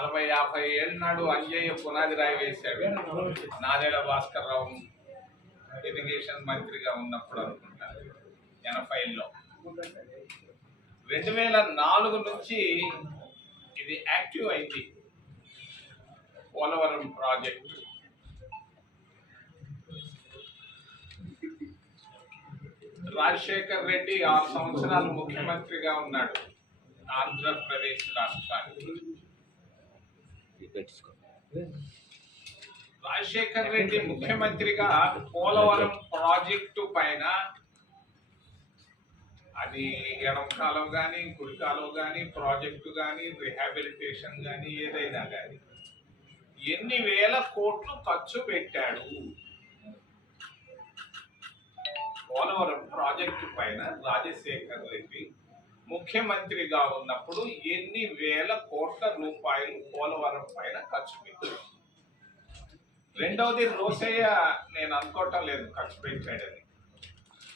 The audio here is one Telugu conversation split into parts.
నలభై యాభై ఏళ్ళ నాడు అంజయ్య పునాది రాయి వేశాడు. నాదేళ్ళ భాస్కర్ రావు ఇరిగేషన్ మంత్రిగా ఉన్నప్పుడు అనుకుంటాను ఎనభైలో. రెండు వేల నాలుగు నుంచి ఇది యాక్టివ్ అయింది. పోలవరం ప్రాజెక్టు. రాజశేఖర్ రెడ్డి ఆరు సంవత్సరాలు ముఖ్యమంత్రిగా ఉన్నాడు ఆంధ్రప్రదేశ్ రాష్ట్రానికి. రాజశేఖర్ రెడ్డి ముఖ్యమంత్రిగా పోలవరం ప్రాజెక్టు పైన అది ఎడం కాలం కానీ కుడి కాలం కానీ ప్రాజెక్టు కానీ రిహాబిలిటేషన్ కానీ ఏదైనా కానీ ఎన్ని వేల కోట్లు ఖర్చు పెట్టాడు పోలవరం ప్రాజెక్టు పైన రాజశేఖర్ రెడ్డి. ముఖ్యమంత్రిగా ఉన్నప్పుడు ఎన్ని వేల కోట్ల రూపాయలు పోలవరం పైన ఖర్చు పెట్టారు? రెండవది రోసయ్య నేను అనుకోవటం లేదు ఖర్చు పెట్టాడని.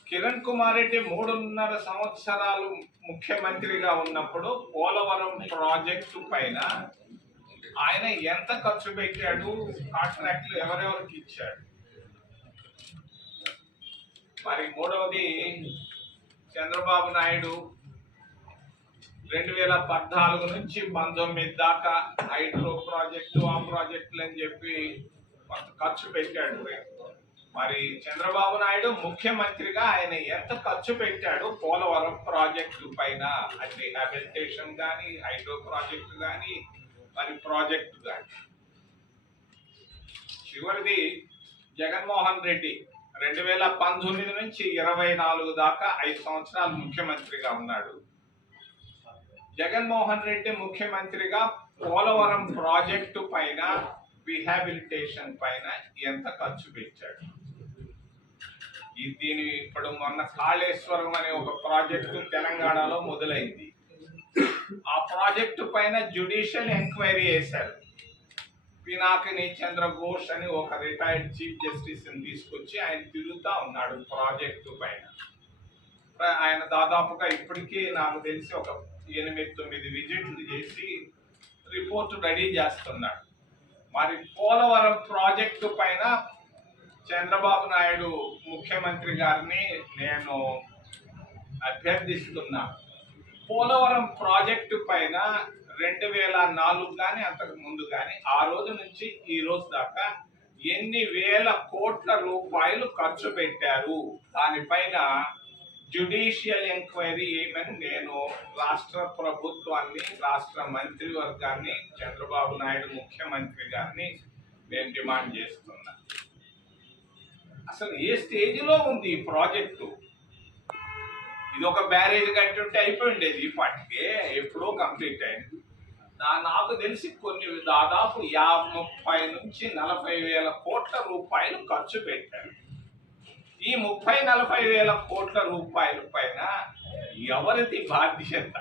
కిరణ్ కుమార్ రెడ్డి మూడున్నర సంవత్సరాలు ముఖ్యమంత్రిగా ఉన్నప్పుడు పోలవరం ప్రాజెక్టు పైన ఆయన ఎంత ఖర్చు పెట్టాడు? కాంట్రాక్ట్లు ఎవరెవరికి ఇచ్చాడు? మరి మూడవది చంద్రబాబు నాయుడు రెండు వేల పద్నాలుగు నుంచి పంతొమ్మిది దాకా హైడ్రో ప్రాజెక్టు ఆ ప్రాజెక్టులు అని చెప్పి కొంత ఖర్చు పెట్టాడు. మరి చంద్రబాబు నాయుడు ముఖ్యమంత్రిగా ఆయన ఎంత ఖర్చు పెట్టాడు? పోలవరం ప్రాజెక్టు పైన అది రిహాబిలిటేషన్ కానీ హైడ్రో ప్రాజెక్టు కానీ మరి ప్రాజెక్టు కానీ చివరిది జగన్మోహన్ రెడ్డి. రెండు వేల పంతొమ్మిది నుంచి ఇరవై నాలుగు దాకా ఐదు సంవత్సరాలు ముఖ్యమంత్రిగా ఉన్నాడు. జగన్మోహన్ రెడ్డి ముఖ్యమంత్రిగా పోలవరం ప్రాజెక్టు పైన రిహాబిలిటేషన్ పైన ఎంత ఖర్చు పెట్టాడు? దీని ఇప్పుడు మొన్న కాళేశ్వరం అనే ఒక ప్రాజెక్టు తెలంగాణలో మొదలైంది. ఆ ప్రాజెక్టు పైన జ్యుడిషియల్ ఎంక్వైరీ చేశారు. పినాకిని చంద్రఘోష్ అని ఒక రిటైర్డ్ చీఫ్ జస్టిస్ని తీసుకొచ్చి ఆయన తిరుగుతూ ఉన్నాడు ప్రాజెక్టు పైన. ఆయన దాదాపుగా ఇప్పటికీ నాకు తెలిసి ఒక ఎనిమిది తొమ్మిది విజిట్లు చేసి రిపోర్ట్ రెడీ చేస్తున్నాడు. మరి పోలవరం ప్రాజెక్టు పైన చంద్రబాబు నాయుడు ముఖ్యమంత్రి గారిని నేను అభ్యర్థిస్తున్నా. పోలవరం ప్రాజెక్టు పైన రెండు వేల నాలుగు కానీ అంతకు ముందు కానీ ఆ రోజు నుంచి ఈ రోజు దాకా ఎన్ని వేల కోట్ల రూపాయలు ఖర్చు పెట్టారు. దానిపైన జ్యుడిషియల్ ఎంక్వైరీ ఏమని నేను రాష్ట్ర ప్రభుత్వాన్ని రాష్ట్ర మంత్రివర్గాన్ని చంద్రబాబు నాయుడు ముఖ్యమంత్రి గారిని నేను డిమాండ్ చేస్తున్నా. అసలు ఏ స్టేజ్లో ఉంది ఈ ప్రాజెక్టు? ఇది ఒక బ్యారేజ్ కట్టి ఉంటే అయిపోయి ఉండేది ఈ పాటికే ఎప్పుడో కంప్లీట్ అయింది. నాకు తెలిసి కొన్ని దాదాపు యాభై ముప్పై నుంచి నలభై వేల కోట్ల రూపాయలు ఖర్చు పెట్టారు. ఈ ముప్పై నలభై వేల కోట్ల రూపాయల పైన ఎవరిది బాధ్యత?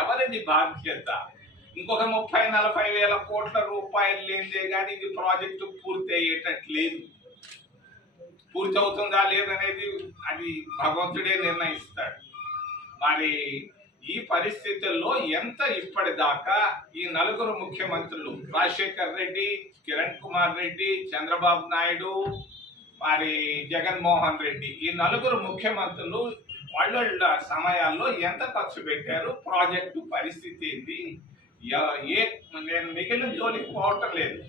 ఎవరిది బాధ్యత? ఇంకొక ముప్పై నలభై వేల కోట్ల రూపాయలు లేనిదే కానీ ఇది ప్రాజెక్టు పూర్తి అయ్యేటట్లేదు పూర్తి అవుతుందా లేదనేది అది భగవంతుడే నిర్ణయిస్తాడు. మరి ఈ పరిస్థితుల్లో ఎంత ఇప్పటిదాకా ఈ నలుగురు ముఖ్యమంత్రులు రాజశేఖర్ రెడ్డి కిరణ్ కుమార్ రెడ్డి చంద్రబాబు నాయుడు మరి జగన్మోహన్ రెడ్డి. ఈ నలుగురు ముఖ్యమంత్రులు వాళ్ళ సమయాల్లో ఎంత ఖర్చు పెట్టారు? ప్రాజెక్టు పరిస్థితి ఏంది? ఏ నేను మిగిలిన జోలికి పోవటం లేదు.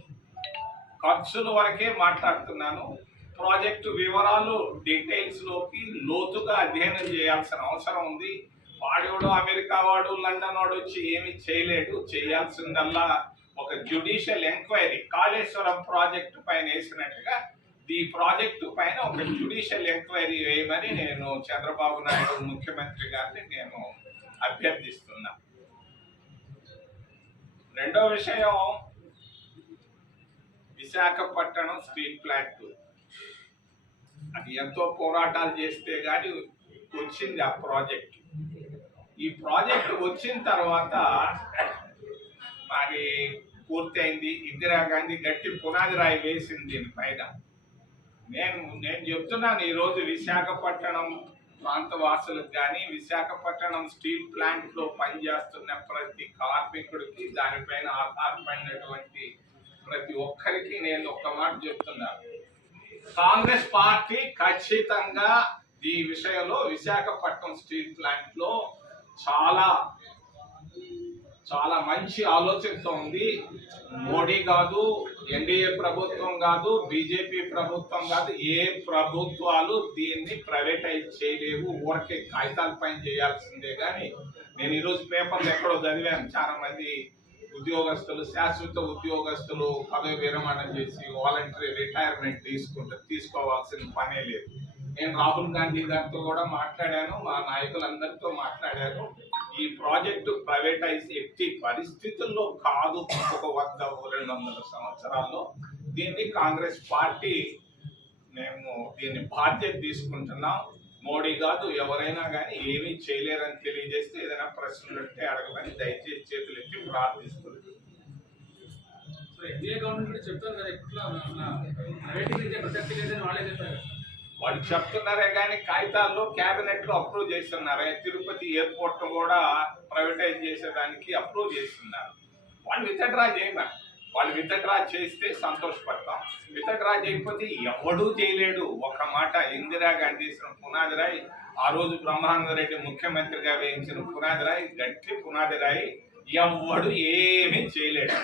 ఖర్చుల వరకే మాట్లాడుతున్నాను. ప్రాజెక్టు వివరాలు డీటెయిల్స్లోకి లోతుగా అధ్యయనం చేయాల్సిన అవసరం ఉంది. వాడేవాడు అమెరికా వాడు లండన్ వాడు వచ్చి ఏమి చేయలేడు. చేయాల్సిందల్లా ఒక జ్యుడిషియల్ ఎంక్వైరీ. కాళేశ్వరం ప్రాజెక్టు పైన వేసినట్టుగా ఈ ప్రాజెక్టు పైన ఒక జ్యుడిషియల్ ఎంక్వైరీ వేయమని నేను చంద్రబాబు నాయుడు ముఖ్యమంత్రి గారిని నేను అభ్యర్థిస్తున్నా. రెండో విషయం విశాఖపట్నం స్టీల్ ప్లాంట్. అది ఎంతో పోరాటాలు చేస్తే గాని వచ్చింది ఆ ప్రాజెక్ట్. ఈ ప్రాజెక్ట్ వచ్చిన తర్వాత మరి పూర్తయింది. ఇందిరాగాంధీ గట్టి పునాది రాయి వేసింది దీనిపైన నేను నేను చెప్తున్నాను ఈరోజు విశాఖపట్నం ప్రాంత వాసులకు కానీ విశాఖపట్నం స్టీల్ ప్లాంట్లో పనిచేస్తున్న ప్రతి కార్మికుడికి దానిపైన ఆధారపడినటువంటి ప్రతి ఒక్కరికి నేను ఒక్క మాట చెప్తున్నాను కాంగ్రెస్ పార్టీ ఖచ్చితంగా ఈ విషయంలో విశాఖపట్నం స్టీల్ ప్లాంట్లో చాలా చాలా మంచి ఆలోచనతో ఉంది. మోడీ కాదు ఎన్డీఏ ప్రభుత్వం కాదు బీజేపీ ప్రభుత్వం కాదు ఏ ప్రభుత్వాలు దీన్ని ప్రైవేటైజ్ చేయలేవు ఊరికే కాగితాల పైన చేయాల్సిందే కానీ నేను ఈరోజు పేపర్లు ఎక్కడో చదివాను. చాలా మంది ఉద్యోగస్తులు శాశ్వత ఉద్యోగస్తులు పదవి విరమణ చేసి వాలంటరీ రిటైర్మెంట్ తీసుకుంటారు తీసుకోవాల్సిన పనే లేదు. నేను రాహుల్ గాంధీ గారితో కూడా మాట్లాడాను మా నాయకులందరితో మాట్లాడాను. ఈ ప్రాజెక్టు ప్రైవేటైజ్ ఎట్టి పరిస్థితుల్లో కాదు ఒక వంద రెండు వందల సంవత్సరాల్లో. దీన్ని కాంగ్రెస్ పార్టీ మేము దీన్ని బాధ్యత తీసుకుంటున్నాం. మోడీ కాదు ఎవరైనా కానీ ఏమీ చేయలేరని తెలియజేస్తే ఏదైనా ప్రశ్నలు ఉంటే అడగమని దయచేసి చేతులు ఎత్తి ప్రార్థిస్తుంది సో ఎన్డీఏ గవర్నమెంట్ చెప్తారు కదా ఎట్లా ప్రైవేట్ లేదని వాళ్ళే చెప్పారు. వాళ్ళు చెప్తున్నారే కానీ కాగితాల్లో క్యాబినెట్లో అప్రూవ్ చేస్తున్నారే. తిరుపతి ఎయిర్పోర్ట్ కూడా ప్రైవేటైజ్ చేసేదానికి అప్రూవ్ చేస్తున్నారు. వాళ్ళు విత్డ్రా చేయమని వాళ్ళు విత్డ్రా చేస్తే సంతోషపడతాం. విత్డ్రా చేయకపోతే ఎవడూ చేయలేడు. ఒక మాట ఇందిరాగాంధీ చేసిన పునాదిరాయి ఆ రోజు బ్రహ్మానంద రెడ్డి ముఖ్యమంత్రిగా వేయించిన పునాదిరాయి గట్టి పునాదిరాయి ఎవడు ఏమీ చేయలేడు.